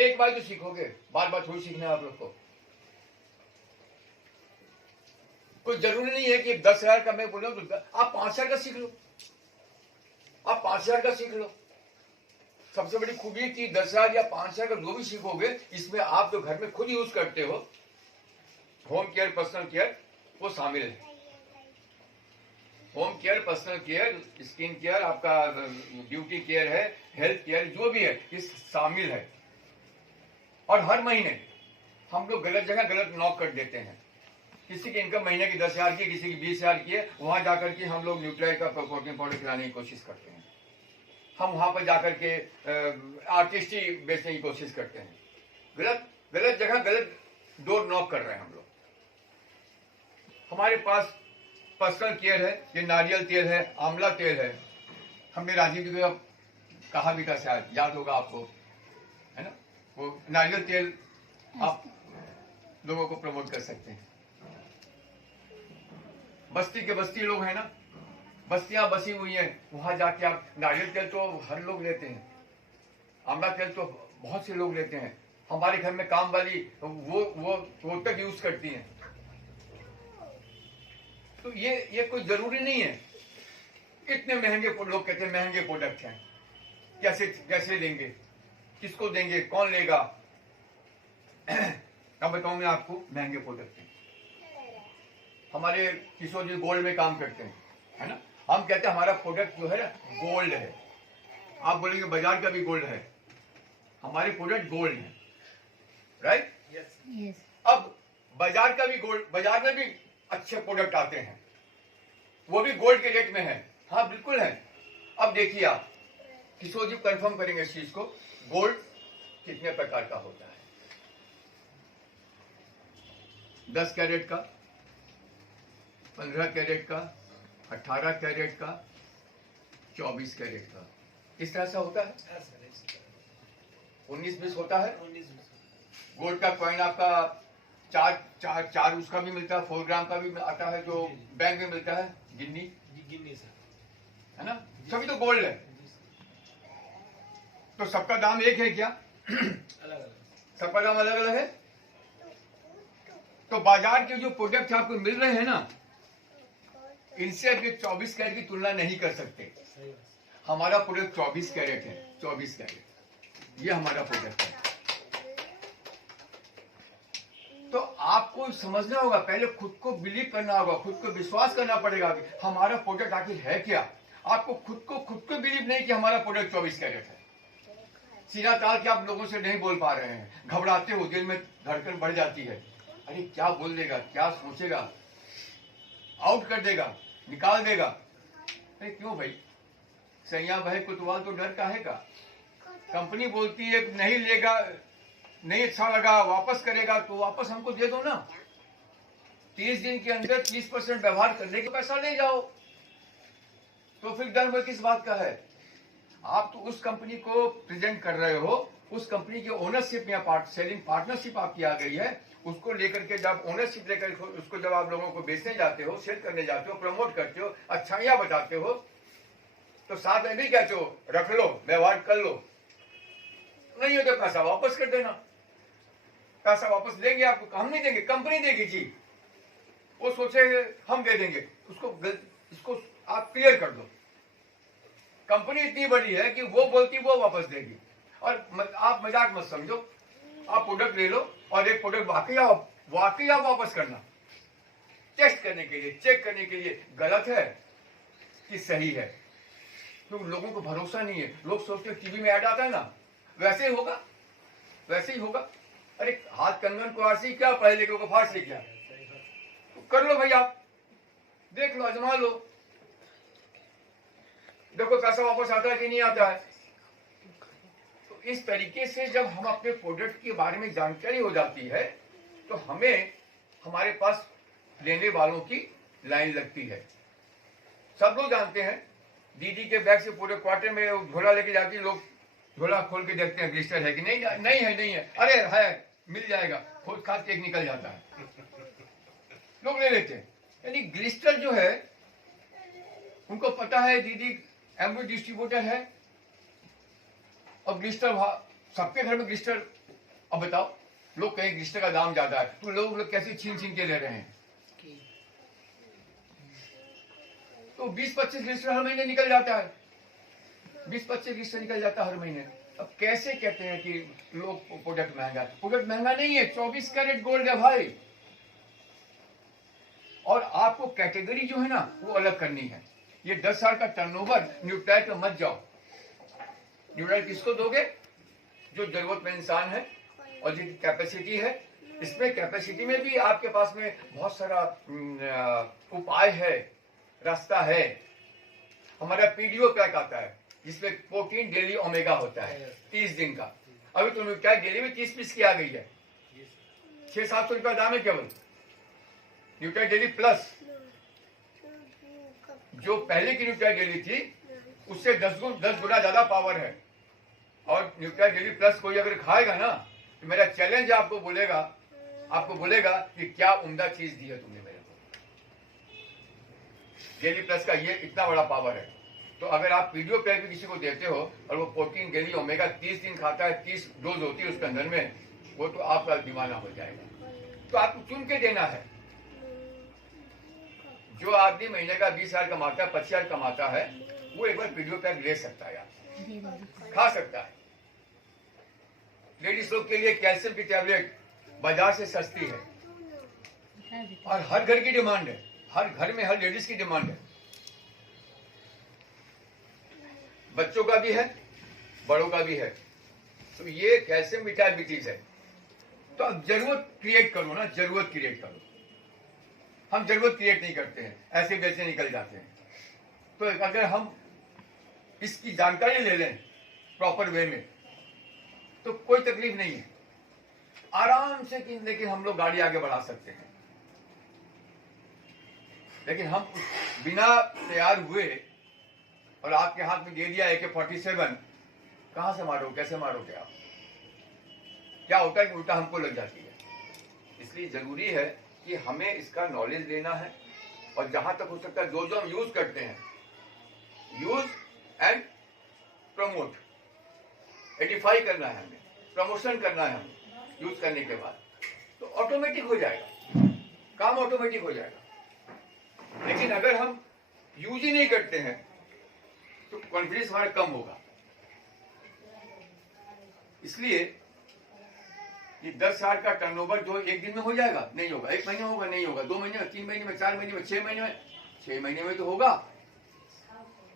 एक बार तो सीखोगे, बार बार थोड़ी सीखना है आप लोग को। कोई जरूरी नहीं है कि 10,000 का मैं बोल रहा हूं तो आप 5,000 का सीख लो, आप 5,000 का सीख लो। सबसे बड़ी खूबी कि 10,000 या 5,000 का जो भी सीखोगे, इसमें आप जो घर में खुद यूज करते हो, होम केयर, पर्सनल केयर, वो शामिल है। Home care, personal care, skin care, आपका ब्यूटी केयर है, हेल्थ केयर, जो भी है इस शामिल है। और हर महीने हम लोग गलत जगह गलत नॉक कर देते हैं। किसी की इनकम महीने की 10,000 की, किसी की 20,000 की है, वहां जाकर के हम लोग न्यूट्राइट का प्रोटीन पाउडर खिलाने की कोशिश करते हैं। हम वहां पर जाकर के आर्टिस्ट ही बेचने की कोशिश करते हैं। गलत गलत जगह गलत डोर नॉक कर रहे हैं हम लोग। हमारे पास पर्सनल केयर है, ये नारियल तेल है, आंवला तेल है। हमने राजीव जी को कहा भी था, शायद याद होगा आपको, है ना? वो नारियल तेल आप लोगों को प्रमोट कर सकते हैं। बस्ती के बस्ती लोग हैं ना, बस्तियां बसी हुई हैं, वहां जाके आप, नारियल तेल तो हर लोग लेते हैं, आंवला तेल तो बहुत से लोग लेते हैं। हमारे घर में काम वाली वो तक यूज करती हैं। तो ये कोई जरूरी नहीं है। इतने महंगे लोग कहते हैं महंगे प्रोडक्ट हैं, कैसे कैसे लेंगे, किसको देंगे, कौन लेगा? अब बताऊं मैं आपको महंगे प्रोडक्ट हैं। हमारे किशोर जी गोल्ड में काम करते हैं, है ना? हम कहते हैं हमारा प्रोडक्ट जो है ना गोल्ड है। आप बोलेंगे बाजार का भी गोल्ड है, हमारे प्रोडक्ट गोल्ड है, राइट? यस। अब बाजार का भी गोल्ड, बाजार में भी अच्छे प्रोडक्ट आते हैं, वो भी गोल्ड के रेट में है। हाँ बिल्कुल है। अब देखिए आप, किशोर जी कंफर्म करेंगे इस चीज को, गोल्ड कितने प्रकार का होता है? 10 कैरेट का, 15 कैरेट का, 18 कैरेट का, 24 कैरेट का, इस तरह से होता है। 19-20 होता है। गोल्ड का कॉइन आपका चार उसका भी मिलता है, 4 ग्राम का भी आता है, जो बैंक में मिलता है, गिन्नी है ना? सभी तो गोल्ड है। तो सबका दाम एक है क्या? सबका दाम अलग अलग है। तो बाजार के जो प्रोडक्ट आपको मिल रहे हैं ना, इनसे अभी 24 कैरेट की तुलना नहीं कर सकते। हमारा प्रोडक्ट 24 कैरेट है, 24 कैरेट ये हमारा प्रोडक्ट है। तो आपको समझना होगा, पहले खुद को बिलीव करना होगा, खुद को विश्वास करना पड़ेगा कि हमारा प्रोडक्ट आखिर है क्या। आपको खुद को बिलीव नहीं कि हमारा प्रोडक्ट 24 कैरेट है। सीना ताल के आप लोगों से नहीं बोल पा रहे हैं, घबराते हो, दिल में धड़कन बढ़ जाती है, अरे क्या बोल देगा, क्या सोचेगा, आउट कर देगा, निकाल देगा। अरे क्यों भाई, सैया भाई कुतवाल तो डर काहे का? कंपनी बोलती है नहीं लेगा, नहीं अच्छा लगा, वापस करेगा, तो वापस हमको दे दो ना। 30 दिन के अंदर 30% व्यवहार करने का पैसा ले जाओ, तो फिर डर में किस बात का है? आप तो उस कंपनी को प्रेजेंट कर रहे हो, उस कंपनी की ओनरशिप या सेलिंग पार्टनरशिप आपकी आ गई है, उसको लेकर के जब ओनरशिप लेकर उसको जब आप लोगों को बेचने जाते हो, सेल करने जाते हो, प्रमोट करते हो, अच्छाइयां बताते हो, तो साथ में भी कहते हो रख लो, व्यवहार कर लो, नहीं हो तो पैसा वापस कर देना। पैसा वापस देंगे आपको, हम नहीं देंगे, कंपनी देगी जी। वो सोचेंगे हम दे देंगे, इसको आप क्लियर कर दो। कंपनी इतनी बड़ी है कि वो बोलती वो वापस देगी। और आप मजाक मत समझो, आप प्रोडक्ट ले लो और एक प्रोडक्ट वाकई आप वापस करना, टेस्ट करने के लिए, चेक करने के लिए गलत है कि सही है। क्योंकि लोगों को भरोसा नहीं है, लोग सोचते टीवी में ऐड आता है ना, वैसे ही होगा, वैसे ही होगा। अरे हाथ कंगन को आरसी क्या, पढ़े लिखे को फारसी क्या? तो कर लो भाई, आप देख लो, आजमा लो, देखो पैसा वापस आता है कि नहीं आता है। तो इस तरीके से जब हम अपने प्रोडक्ट के बारे में जानकारी हो जाती है, तो हमें हमारे पास लेने वालों की लाइन लगती है। सब लोग जानते हैं, दीदी के बैग से पूरे क्वार्टर में झोला लेके जाती है, लोग झोला खोल के देखते हैं ग्लिस्टर है कि नहीं, नहीं है, अरे है, मिल जाएगा, खोद खाद के एक निकल जाता है, लोग ले लेते हैं। यानी ग्लिस्टर जो है, उनको पता है दीदी एमबी डिस्ट्रीब्यूटर है, और ग्लिस्टर सबके घर में ग्लिस्टर अब बताओ, लोग कहें रजिस्टर का दाम ज्यादा है, तो लोग कैसे छीन छीन के ले रहे हैं? तो 20-25 रजिस्टर हर महीने निकल जाता है, 20-25 रजिस्टर निकल जाता है हर महीने। अब कैसे कहते हैं कि लोग प्रोडक्ट महंगा? प्रोडक्ट महंगा नहीं है, 24 कैरेट गोल्ड है भाई। और आपको कैटेगरी जो है ना वो अलग करनी है। ये 10 साल का टर्नओवर न्यूट्राइल पे मत जाओ। न्यूट्राइल किसको दोगे? जो जरूरत में इंसान है और जिनकी कैपेसिटी है। इसमें कैपेसिटी में भी आपके पास में बहुत सारा उपाय है, रास्ता है। हमारा पीडीओ पैक आता है जिसमें प्रोटीन डेली ओमेगा होता है 30 दिन का। अभी तो न्यूट्राइल डेली में 30 पीस की आ गई है, 600-700 रुपया दाम है केवल न्यूट्राइल डेली प्लस। जो पहले की न्यूट्राइल डेली थी उससे 10 गुना ज्यादा पावर है। और न्यूट्राइल डेली प्लस कोई अगर खाएगा ना तो मेरा चैलेंज आपको बोलेगा कि क्या उम्दा चीज दी है तुमने मेरे को। डेली प्लस का ये इतना बड़ा पावर है। तो अगर आप पीडीओ पैक भी किसी को देते हो और वो प्रोटीन डेली ओमेगा 30 दिन खाता है, 30 डोज होती है उसके अंदर में, वो तो आपका दीवाना हो जाएगा। तो आपको चुन के देना है। जो आदमी महीने का 20,000 कमाता है, 25,000 कमाता है, वो एक बार पीडीओ पैक ले सकता है, खा सकता है। लेडीज लोग के लिए कैल्शियम की टैबलेट बाजार से सस्ती है और हर घर की डिमांड है, हर घर में हर लेडीज की डिमांड है। बच्चों का भी है, बड़ों का भी है। तो ये कैल्शियम विटामिन है। तो अब जरूरत क्रिएट करो ना, जरूरत क्रिएट करो। हम जरूरत क्रिएट नहीं करते हैं, ऐसे वैसे निकल जाते हैं। तो अगर हम इसकी जानकारी ले लें प्रॉपर वे में तो कोई तकलीफ नहीं है, आराम से। लेकिन हम लोग गाड़ी आगे बढ़ा सकते हैं। लेकिन हम बिना तैयार हुए और आपके हाथ में दे दिया AK-47, कहां से मारोगे, कैसे मारोगे आप? क्या होता है कि उल्टा हमको लग जाती है। इसलिए जरूरी है कि हमें इसका नॉलेज लेना है और जहां तक हो सकता है जो हम यूज करते हैं, यूज एंड प्रमोट, एडिफाई करना है हमें, प्रमोशन करना है हमें। यूज करने के बाद तो ऑटोमेटिक हो जाएगा, काम ऑटोमेटिक हो जाएगा। लेकिन अगर हम यूज ही नहीं करते हैं तो कॉन्फिडेंस हमारा कम होगा। इसलिए ये 10 साल का टर्नओवर जो एक दिन में हो जाएगा, नहीं होगा। 1 महीने होगा, नहीं होगा। 2 महीने में, 3 महीने में, 4 महीने में, 6 महीने में। 6 महीने में तो होगा।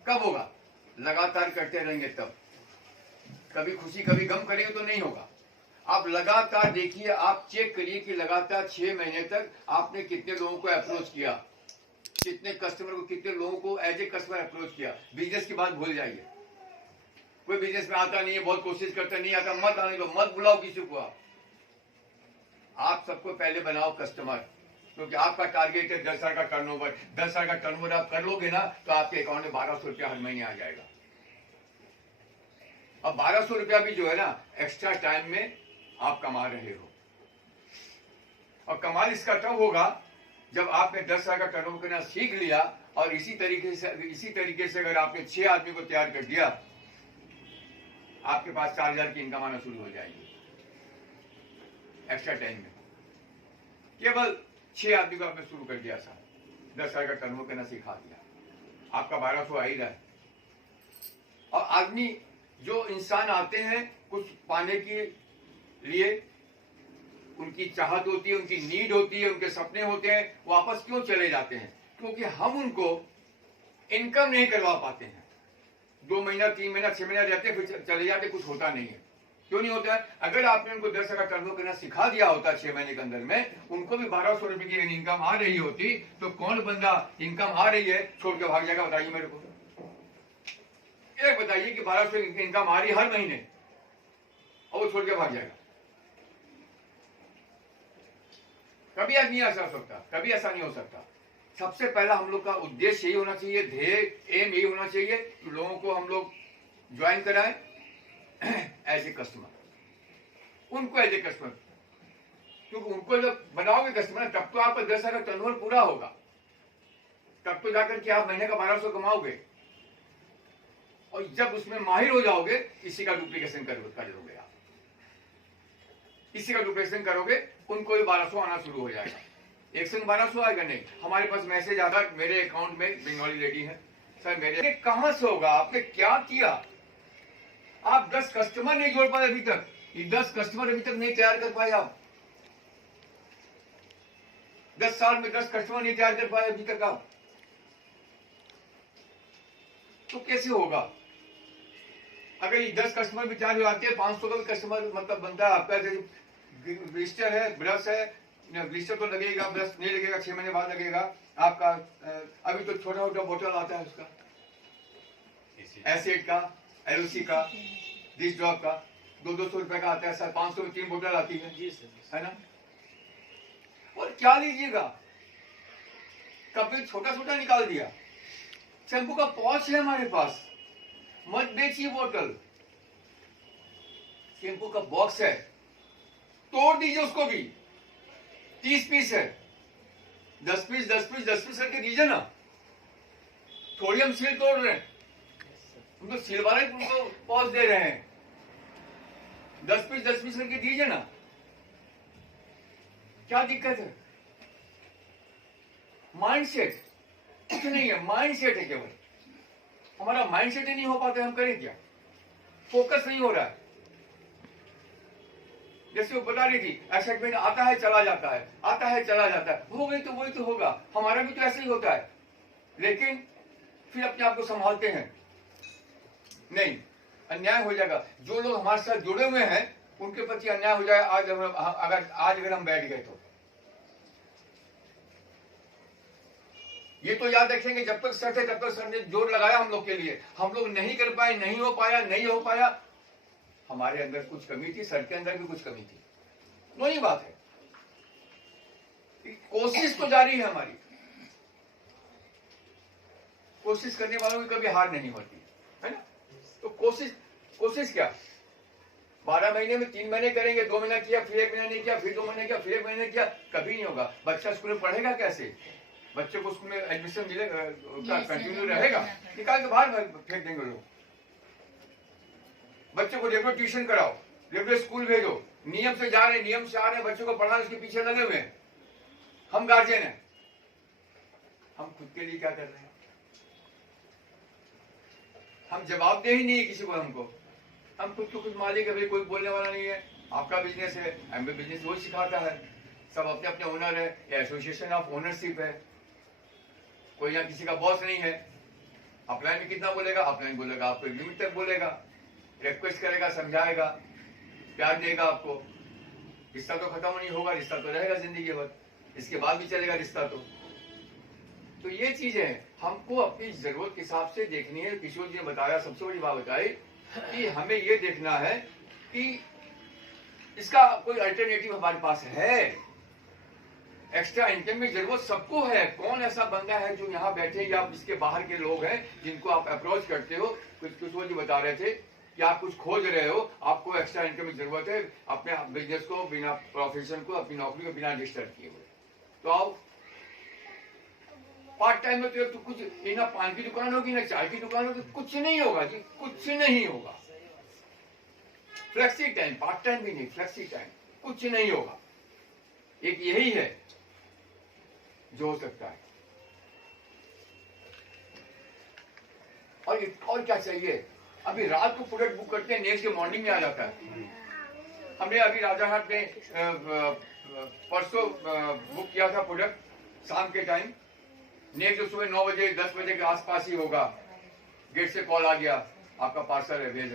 कब होगा? लगातार करते रहेंगे तब। कभी खुशी कभी गम करेंगे तो नहीं होगा। आप लगातार देखिए, आप चेक करिए कि लगातार 6 महीने तक आपने कितने लोगों को अप्रोच किया, कितने कस्टमर को, कितने लोगों को एज ए कस्टमर अप्रोच किया। बिजनेस की बात भूल जाइए। कोई बिजनेस में आता नहीं है, बहुत कोशिश करता नहीं आता, मत आने दो, मत बुलाओ किसी को। आप सबको पहले बनाओ कस्टमर, क्योंकि आपका टारगेट है 10 साल का टर्नओवर। 10 साल का टर्नओवर आप कर लोगे ना तो आपके अकाउंट में 1200 रुपया हर महीने आ जाएगा। अब 1200 रुपया भी जो है ना एक्स्ट्रा टाइम में आप कमा रहे हो। और कमाल इसका तब होगा जब आपने 10 साल का टर्नओवर करना सीख लिया और इसी तरीके से अगर आपने 6 आदमी को तैयार कर दिया, आपके पास 4,000 की इनकम आना शुरू हो जाएगी एक्स्ट्रा टाइम में। केवल 6 आदमी को आपने शुरू कर दिया था, 10 साल का टर्नओवर करना सिखा दिया, आपका 1200 आ ही रहा है। और आदमी जो इंसान आते हैं कुछ पाने के लिए, उनकी चाहत होती है, उनकी नीड होती है, उनके सपने होते हैं, वापस क्यों चले जाते हैं? क्योंकि हम उनको इनकम नहीं करवा पाते हैं। 2 महीना, 3 महीना, 6 महीना रहते फिर चले जाते, कुछ होता नहीं है। क्यों नहीं होता है? अगर आपने उनको 10 का टर्नओवर करना सिखा दिया होता 6 महीने के अंदर में, उनको भी 1200 रुपए की इनकम आ रही होती, तो कौन बंदा इनकम आ रही है छोड़ के भाग जाएगा? बताइए मेरे को। एक बताइए कि 1200 इनकम आ रही है हर महीने और वो छोड़ के भाग जाएगा। कभी ऐसा नहीं हो सकता, कभी ऐसा नहीं हो सकता। सबसे पहला हम लोग का उद्देश्य यही होना चाहिए, ध्येय, एम यही होना चाहिए कि लोगों को हम लोग ज्वाइन कराएं एज ए कस्टमर, उनको एज ए कस्टमर। क्योंकि उनको जब बनाओगे कस्टमर तब तो आपका 10 का टर्नओवर पूरा होगा, तब तो जाकर के आप महीने का 1200 कमाओगे। और जब उसमें माहिर हो जाओगे, इसी का डुप्लीकेशन कर लोगे आप। इसी का डुप्लीकेशन करोगे, उनको भी 1200 आना शुरू हो जाएगा। एक संग 1200 आएगा नहीं। हमारे पास मैसेज आता है, मेरे अकाउंट में बंगाली लेडी है, सर मेरे कहां से होगा, आपने क्या किया? आप 10 कस्टमर नहीं जोड़ पाए अभी तक, ये 10 कस्टमर अभी तक नहीं तैयार कर पाए आप। 10 साल में 10 कस्टमर नहीं तैयार कर पाए अभी तक आप, तो कैसे होगा? अगर ये 10 कस्टमर भी तैयार हो जाते हैं, 500 का भी कस्टमर मतलब बनता है आपका। रजिस्टर है, ब्रश है, रजिस्टर तो लगेगा, ब्रश नहीं लगेगा, 6 महीने बाद लगेगा आपका। अभी तो छोटा छोटा बोतल आता है उसका, एसिड का, एलओसी का, डिश ड्रॉप का, 200-200 रुपए का आता है सर। 500 में 3 बोतल आती है, है ना? और क्या लीजिएगा, कभी छोटा छोटा निकाल दिया। शैम्पू का पॉच है हमारे पास, मत बेचिए बोतल। शैम्पू का बॉक्स है, तोड़ दीजिए उसको भी। 30 पीस है, 10 पीस 10 पीस 10 पीस करके दीजिए ना। थोड़ी हम सील तोड़ रहे हैं, हम तो सील वाले उनको पॉच दे रहे हैं। 10 पीस 10 पीस करके दीजिए ना, क्या दिक्कत है? माइंडसेट कुछ नहीं है, माइंडसेट है केवल। हमारा माइंडसेट ही नहीं हो पाता, हम करें क्या? फोकस नहीं हो रहा है। जैसे वो बता रही थी, एक्साइटमेंट आता है चला जाता है, आता है चला जाता है, हो गई तो वही तो होगा। हमारा भी तो ऐसे ही होता है, लेकिन फिर अपने आप को संभालते हैं। नहीं, अन्याय हो जाएगा। जो लोग हमारे साथ जुड़े हुए हैं उनके प्रति अन्याय हो जाएगा। अगर हम बैठ गए तो ये तो याद रखेंगे, जब तक सर थे तब तक सर ने जोर लगाया हम लोग के लिए। हम लोग नहीं कर पाए, नहीं हो पाया, नहीं हो पाया। हमारे अंदर कुछ कमी थी, सर के अंदर भी कुछ कमी थी, दो ही बात है। कोशिश तो जारी है हमारी, कोशिश करने वालों की कभी हार नहीं होती है ना। तो कोशिश क्या, 12 महीने में 3 महीने करेंगे, 2 महीना किया, फिर 1 महीना नहीं किया, फिर 2 महीने किया, फिर 1 महीने किया, कभी नहीं होगा। बच्चा स्कूल में पढ़ेगा कैसे? बच्चे को स्कूल में एडमिशन मिलेगा, कंटिन्यू रहेगा, निकाल के बाहर फेंक देंगे लोग। बच्चे को रेगुलर ट्यूशन कराओ, रेगुलर स्कूल भेजो, नियम से जा रहे, नियम से आ रहे, बच्चों को पढ़ाने उसके पीछे लगे हुए हैं। हम गार्जियन हैं, हम खुद के लिए क्या कर रहे हैं? हम जवाबदेही नहीं है किसी को, हम खुद को खुद मालिक है भाई, कोई बोलने वाला नहीं है। आपका बिजनेस है, एमबी बिजनेस वही सिखाता है, सब अपने अपने ओनर है, एसोसिएशन ऑफ ओनरशिप है, कोई यहाँ किसी का बॉस नहीं है। अपलाइन में कितना बोलेगा, अपलाइन बोलेगा, आपको लिमिट तक बोलेगा, रिक्वेस्ट करेगा, समझाएगा, प्यार देगा आपको। रिश्ता तो खत्म नहीं होगा, रिश्ता तो रहेगा जिंदगी भर, इसके बाद भी चलेगा रिश्ता। तो ये चीजें हमको अपनी जरूरत के हिसाब से देखनी है। किशोर जी ने बताया, सबसे बड़ी बात बताई कि हमें ये देखना है कि इसका कोई अल्टरनेटिव हमारे पास है। एक्स्ट्रा इनकम की जरूरत सबको है। कौन ऐसा बंदा है जो यहाँ बैठे या इसके बाहर के लोग हैं जिनको आप अप्रोच करते हो? किशोर जी बता रहे थे कि आप कुछ खोज रहे हो, आपको एक्स्ट्रा इनकम की जरूरत है अपने बिजनेस को, बिना प्रोफेशन को, अपनी नौकरी को बिना डिस्टर्ब किए हुए। तो आओ पार्ट टाइम में। तो कुछ ना पान की दुकान होगी, ना चाय की दुकान होगी, कुछ नहीं होगा जी, कुछ नहीं होगा। फ्लेक्सी टाइम, पार्ट टाइम भी नहीं, फ्लेक्सी टाइम, कुछ नहीं होगा। एक यही है जो हो सकता है। और क्या चाहिए? अभी रात को प्रोडक्ट बुक करते हैं, नेक्स्ट डे मॉर्निंग में आ जाता है। हमने अभी राजाहाट में परसों बुक किया था प्रोडक्ट शाम के टाइम, नेक्स्ट डे सुबह 9 बजे 10 बजे के आसपास ही होगा। गेट से कॉल आ गया, आपका पार्सल है, भेज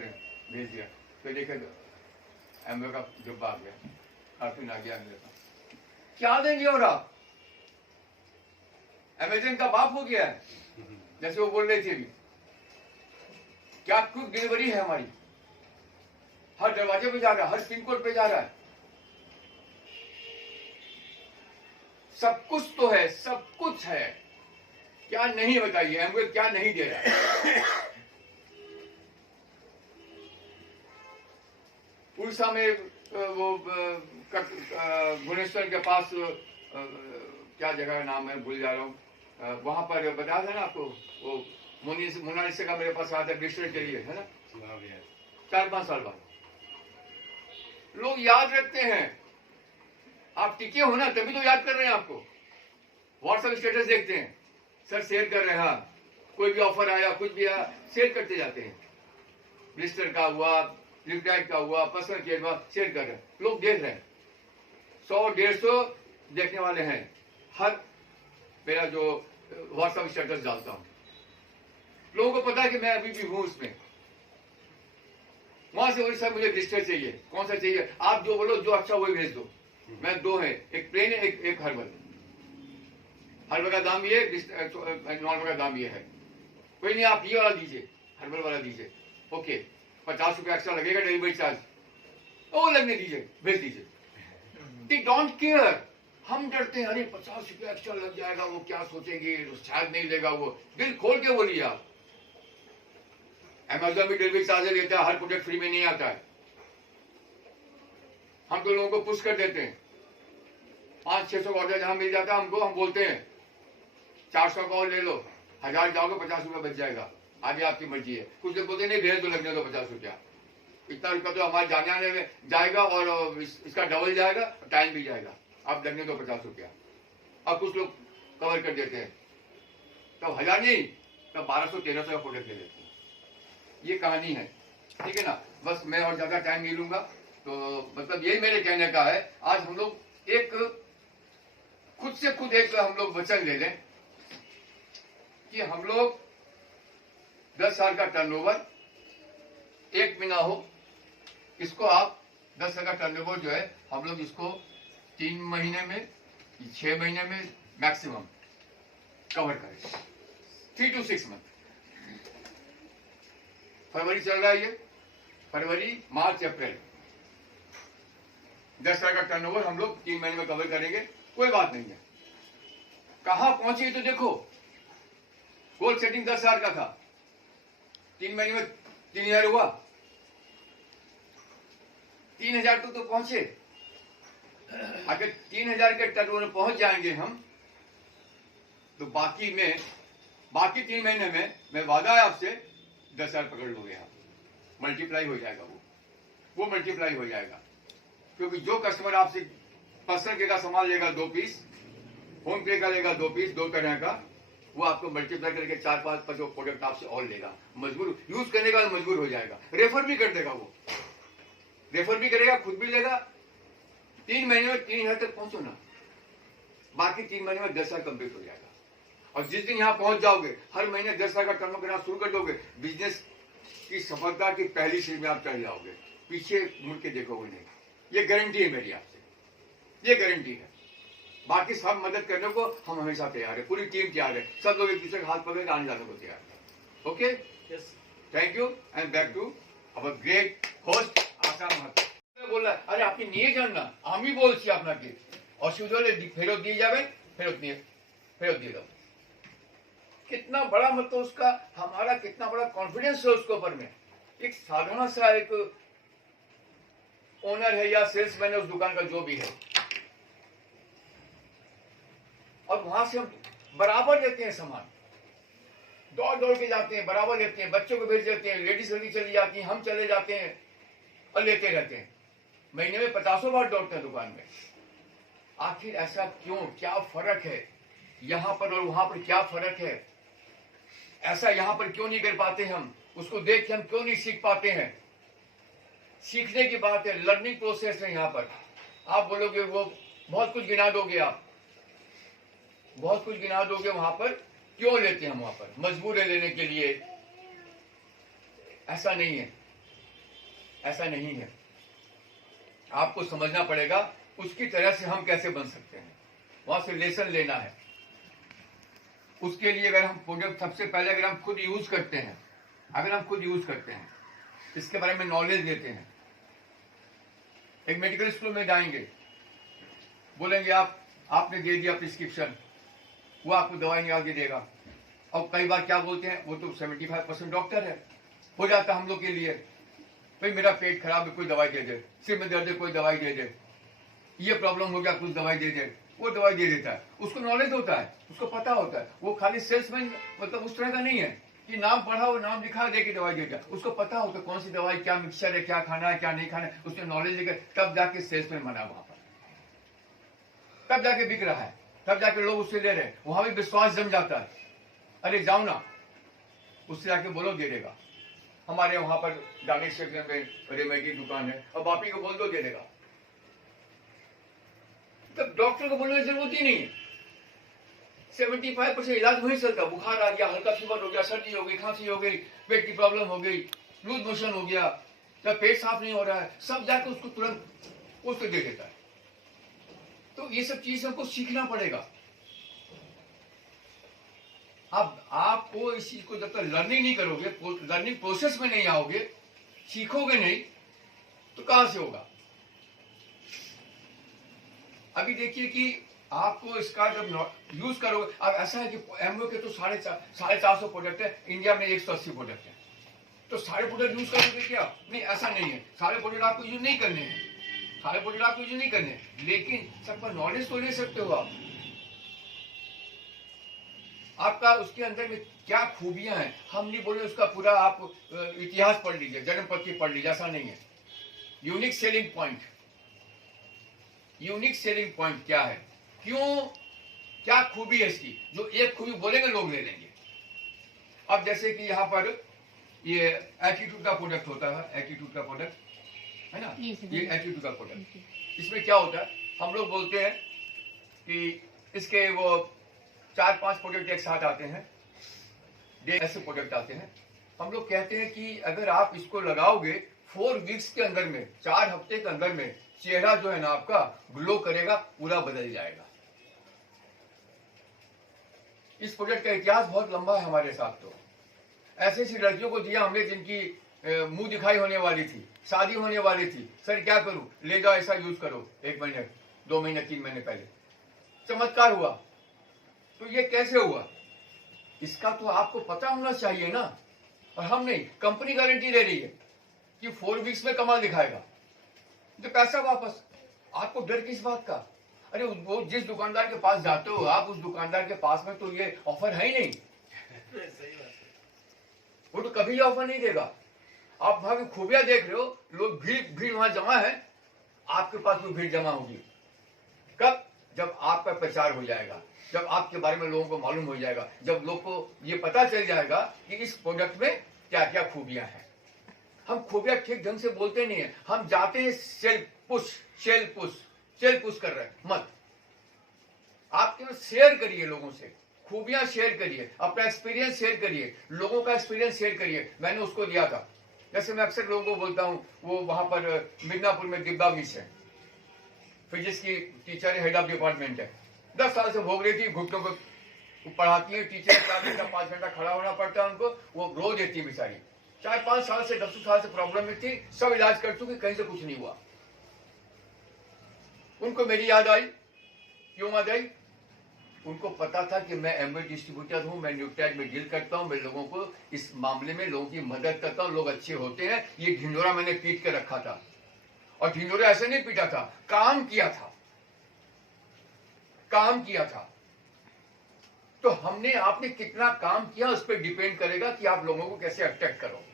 दिया। तो देखे एमवे का डिब्बा आ गया, कार्टून आ गया मेरे पास। क्या देंगे? और आप अमेजन का बाप हो गया है, जैसे वो बोल रहे थे अभी। क्या क्विक डिलीवरी है हमारी, हर दरवाजे पे जा रहा है, हर पिन कोड पे जा रहा है। सब कुछ तो है, सब कुछ है। क्या नहीं बताइए, एमवे क्या नहीं दे रहा है? उड़ीसा में वो भुवनेश्वर के पास क्या जगह का नाम है भूल जा रहा हूँ, वहां पर बताया था ना आपको, वो मोनालिसा का मेरे पास आया था डिस्ट्रिक्ट के लिए, है ना, 4-5 साल बाद। लोग याद रखते हैं। आप टिके हो ना, तभी तो याद कर रहे हैं आपको। व्हाट्सएप स्टेटस देखते हैं, सर शेयर कर रहे हैं, हाँ कोई भी ऑफर आया, कुछ भी आया, शेयर करते जाते हैं। ब्लिस्टर का हुआ, लिफ्टाइट का हुआ, पर्सनल केयर हुआ, शेयर कर रहे हैं, लोग देख रहे हैं। 100-150 देखने वाले हैं हर मेरा जो व्हाट्सएप स्टेटस डालता हूं। लोगों को पता है कि मैं अभी भी हूं उसमें। वहां से सर मुझे ब्लिस्टर चाहिए, कौन सा चाहिए, आप जो बोलो, जो अच्छा वही भेज दो। मैं 2 है, एक प्लेन है, एक हर्बल। हर्बल का दाम ये है, नॉर्मल का दाम ये है। कोई नहीं, आप ये वाला दीजिए, हर्बल वाला दीजिए, ओके 50 रुपये एक्स्ट्रा लगेगा डिलीवरी चार्ज, वो लगने दीजिए, भेज दीजिए। They don't care. हम डरते हैं, अरे 50 रुपये एक्स्ट्रा लग जाएगा, वो क्या सोचेंगे, शायद नहीं लेगा वो। दिल खोल के बोलिए आप। अमेज़न भी डिलीवरी चार्ज लेता है, हर प्रोडक्ट फ्री में नहीं आता है। हम तो लोगों को पुश कर देते हैं। 500-600 का ऑर्डर जहां मिल जाता है हमको, हम बोलते हैं 400 का और ले लो, 1000 जाओगे 50 रुपया बच जाएगा, आगे आपकी मर्जी है। कुछ लोग बोलते नहीं, भेज दो, लगने दो 50 रुपया। इतना रुपया तो हमारे जाने आने में जाएगा और इसका डबल जाएगा, टाइम भी जाएगा, आप लगने दो 50 रुपया। अब कुछ लोग कवर कर देते हैं, तब 1000 नहीं, तब 1200-1300 का प्रोडक्ट ले लेते हैं। ये कहानी है, ठीक है ना। बस मैं और ज्यादा टाइम नहीं लूंगा, तो मतलब यही मेरे कहने का है। आज हम लोग एक खुद से खुद एक हम लोग वचन ले लें कि हम लोग 10 साल का टर्नओवर एक भी ना हो, इसको आप 10 साल का टर्नओवर जो है हम लोग इसको 3 महीने में, 6 महीने में मैक्सिमम कवर करें। 3 to 6 मंथ। फरवरी चल रहा है ये, फरवरी, मार्च, अप्रैल, 10 साल का टर्नओवर हम लोग 3 महीने में कवर करेंगे। कोई बात नहीं है, कहां पहुंचे तो देखो। गोल सेटिंग 10 साल का था, 3 महीने में 3000 हुआ, 3000 तो पहुंचे। अगर 3000 के टर्नओवर में पहुंच जाएंगे हम, तो बाकी 3 महीने में मैं वादा है आपसे 10 साल पकड़ लोगे आप। मल्टीप्लाई हो जाएगा, वो मल्टीप्लाई हो जाएगा। क्योंकि जो कस्टमर आपसे पर्सनल के का सामान लेगा 2 पीस, होम पे का लेगा 2 पीस, 2 तरह का, वो आपको मल्टीप्लाई करके 4-5 प्रोडक्ट आपसे और लेगा। मजबूर यूज करने का मजबूर हो जाएगा। रेफर भी कर देगा, वो रेफर भी करेगा, खुद भी लेगा। 3 महीने में 3000 तक पहुंचो ना, बाकी 3 महीने में 10 साल कंप्लीट हो जाएगा। और जिस दिन यहां पहुंच जाओगे, हर महीने 10 साल का टर्नओवर करना शुरू कर दोगे, बिजनेस की सफलता की पहली सीढ़ी में आप चढ़ जाओगे, पीछे मुड़ के देखोगे नहीं। ये गारंटी है मेरी आपसे, ये गारंटी है। बाकी सब मदद करने को हम हमेशा तैयार है, पूरी टीम तैयार है, सब लोग एक दूसरे का हाथ पकड़ के आने जाने को तैयार है। Okay, thank you and back to our great host Asha Mahato. बोल रहा है, अरे আপনি নিয়ে যান না, আমি বলছি আপনাকে, অসুবিধা হলে ফেরত দিয়ে যাবেন, ফেরত দিয়ে দাও। कितना बड़ा मतलब उसका, हमारा कितना बड़ा कॉन्फिडेंस है उसके ऊपर में। एक साधारण सा एक ओनर है या सेल्समैन है उस दुकान का, जो भी है, और वहां से हम बराबर लेते हैं सामान, दौड़ के जाते हैं, बराबर लेते हैं, बच्चों को भेज देते हैं, लेडीज चली जाती हैं, हम चले जाते हैं और लेते रहते हैं। महीने में 50 बार दौड़ते हैं दुकान में। आखिर ऐसा क्यों, क्या फर्क है यहां पर और वहां पर, क्या फर्क है? ऐसा यहां पर क्यों नहीं कर पाते हम? उसको देख के हम क्यों नहीं सीख पाते हैं? सीखने की बात है, लर्निंग प्रोसेस है यहां पर। आप बोलोगे वो बहुत कुछ गिना दोगे, आप बहुत कुछ गिना दोगे। वहां पर क्यों लेते हैं हम? वहां पर मजबूर है लेने के लिए। ऐसा नहीं है, ऐसा नहीं है। आपको समझना पड़ेगा उसकी तरह से हम कैसे बन सकते हैं, वहां से लेसन लेना है। उसके लिए अगर हम प्रोडक्ट सबसे पहले अगर हम खुद यूज करते हैं, इसके बारे में नॉलेज लेते हैं। एक मेडिकल स्टोर में जाएंगे, बोलेंगे आपने दे दिया प्रिस्क्रिप्शन, वो आपको दवाई निकाल के देगा। और कई बार क्या बोलते हैं, वो तो 75% डॉक्टर है, हो जाता हम लोग के लिए, भाई मेरा पेट खराब है कोई दवाई दे दे, सिर में दर्द है कोई दवाई दे दे, ये प्रॉब्लम हो गया कुछ दवाई दे दे, वो दवाई दे देता है। उसको नॉलेज होता है, उसको पता होता है। वो खाली सेल्समैन मतलब उस तरह का नहीं है कि नाम पढ़ा हो, नाम लिखा दे के दवाई दे दिया, उसको पता हो कि कौन सी दवाई, क्या मिक्सचर है, क्या खाना है, क्या नहीं खाना है, उसने नॉलेज लेकर तब जाके सेल्समैन बना वहां पर, तब जाके बिक रहा है, तब जाके लोग उससे ले रहे हैं, वहां भी विश्वास जम जाता है। अरे जाओ ना, उससे जाके बोलो दे देगा। हमारे वहां पर गांधी क्षेत्र में रेमेडी दुकान है, और बापी को बोल दो दे देगा। तब डॉक्टर को बोलने की जरूरत ही नहीं है। 75% इलाज वहीं चलता। बुखार आ गया, हल्का फीवर हो गया, सर्दी हो गई, खांसी हो गई, पेट की प्रॉब्लम हो गई, लूज मोशन हो गया, जब पेट साफ नहीं हो रहा है, सब जाके उसको तुरंत उसको दे देता है। तो ये सब चीज हमको सीखना पड़ेगा। अब आपको इस चीज को जब तक लर्निंग नहीं करोगे, लर्निंग प्रोसेस में नहीं आओगे, सीखोगे नहीं, तो कहां से होगा। अभी देखिए कि आपको इसका जब यूज करोगे, अब ऐसा है कि एमओ के तो 450 प्रोडक्ट है, इंडिया में 180 प्रोडक्ट है, तो सारे प्रोडक्ट यूज करोगे क्या? नहीं, ऐसा नहीं है। सारे प्रोडक्ट आपको यूज नहीं करने हैं, सारे प्रोडक्ट आपको यूज नहीं करने, लेकिन सबका नॉलेज तो ले सकते हो आप। आपका उसके अंदर में क्या खूबियां हैं, हम नहीं बोले उसका पूरा आप इतिहास पढ़ लीजिए, जन्मपत्ति पढ़ लीजिए, ऐसा नहीं है। Unique selling point, unique selling point क्या है, क्यों, क्या खूबी है इसकी, जो एक खूबी बोलेंगे लोग ले लेंगे। अब जैसे कि यहाँ पर ये एटीट्यूड का प्रोडक्ट होता है, एटीट्यूड का प्रोडक्ट है ना, ये एटीट्यूड का प्रोडक्ट, इसमें क्या होता है, हम लोग बोलते हैं कि इसके वो 4-5 प्रोडक्ट एक साथ आते हैं, ऐसे प्रोडक्ट आते हैं। हम लोग कहते हैं कि अगर आप इसको लगाओगे 4 वीक्स के अंदर में, 4 हफ्ते के अंदर में, चेहरा जो है ना आपका ग्लो करेगा, पूरा बदल जाएगा। इस प्रोडक्ट का इतिहास बहुत लंबा है हमारे साथ। तो ऐसी ऐसी लड़कियों को दिया हमने जिनकी मुंह दिखाई होने वाली थी, शादी होने वाली थी, सर क्या करूं, ले जाओ ऐसा यूज करो, 1 महीने 2 महीने 3 महीने पहले चमत्कार हुआ। तो ये कैसे हुआ, इसका तो आपको पता होना चाहिए ना। और हम नहीं, कंपनी गारंटी दे रही है कि 4 वीक्स में कमाल दिखाएगा, तो पैसा वापस। आपको डर किस बात का? अरे वो जिस दुकानदार के पास जाते हो आप, उस दुकानदार के पास में तो ये ऑफर है ही नहीं, वो तो कभी ऑफर नहीं देगा। आप वहां की खूबियां देख रहे हो, लोग भीड़ वहां जमा है, आपके पास भी भीड़ जमा होगी। कब? जब आपका प्रचार हो जाएगा, जब आपके बारे में लोगों को मालूम हो जाएगा, जब लोग को ये पता चल जाएगा कि इस प्रोडक्ट में क्या क्या खूबियां हैं। हम खूबियां ठीक ढंग से बोलते नहीं है, हम जाते हैं सेल पुश कर रहे हैं। मत, आप केवल शेयर करिए, लोगों से खूबियां शेयर करिए, अपना एक्सपीरियंस शेयर करिए, लोगों का एक्सपीरियंस शेयर करिए। मैंने उसको दिया था, जैसे मैं अक्सर लोगों को बोलता हूं, वो वहां पर मिदनापुर में दिब्बा मिस है, फिजिक्स की टीचर है, हेड ऑफ डिपार्टमेंट है, 10 साल से भोग रही थी, घुटनों को पढ़ाती है टीचर, 4 घंटा 5 घंटा खड़ा होना पड़ता है उनको, वो रोज देती बेचारी, 4-5 साल से 10 साल से प्रॉब्लम में थी, सब इलाज कर चुकी, कहीं से कुछ नहीं हुआ। उनको मेरी याद आई, क्यों याद आई? उनको पता था कि मैं एमवे डिस्ट्रीब्यूटर हूं, मैं न्यूट्रैक में डील करता हूं, मैं लोगों को इस मामले में लोगों की मदद करता हूं, लोग अच्छे होते हैं। ये ढिंडोरा मैंने पीट के रखा था, और ढिंडोरा ऐसे नहीं पीटा था, काम किया था, काम किया था। तो हमने, आपने कितना काम किया उस पर डिपेंड करेगा कि आप लोगों को कैसे अट्रैक्ट करोगे।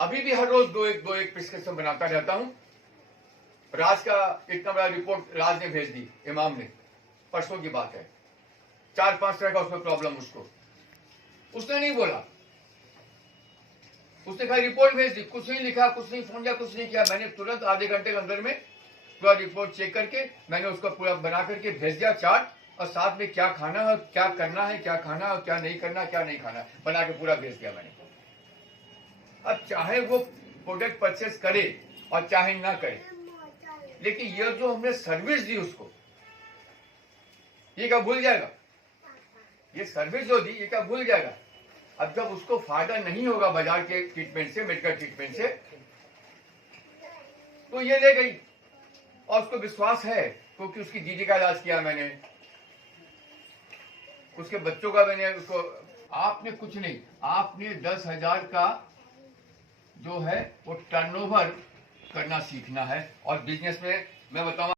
अभी भी हर रोज दो एक प्रिस्क्रिप्शन बनाता रहता हूं। राज का इतना बड़ा रिपोर्ट राज ने भेज दी, इमाम ने, परसों की बात है, 4-5 तरह का उसमें प्रॉब्लम, उसने नहीं बोला, उसने खाली रिपोर्ट भेज दी, कुछ नहीं लिखा, कुछ नहीं फोन किया, कुछ नहीं किया। मैंने तुरंत आधे घंटे के अंदर में पूरा रिपोर्ट चेक करके मैंने उसका पूरा बना करके भेज दिया चार्ट, और साथ में क्या खाना है, क्या करना है, क्या खाना है, क्या नहीं करना, क्या नहीं खाना, बना के पूरा भेज दिया मैंने। अब चाहे वो प्रोडक्ट परचेस करे और चाहे ना करे, लेकिन ये जो हमने सर्विस दी उसको, ये क्या भूल जाएगा? ये सर्विस जो दी, ये क्या भूल जाएगा? अब जब उसको फायदा नहीं होगा बाजार के ट्रीटमेंट से, मेडिकल ट्रीटमेंट से, तो ये ले गई, और उसको विश्वास है क्योंकि उसकी दीदी का इलाज किया मैंने, उसके बच्चों का मैंने उसको। आपने कुछ नहीं, आपने 10,000 का जो है वो टर्नओवर करना सीखना है। और बिजनेस में मैं बताऊं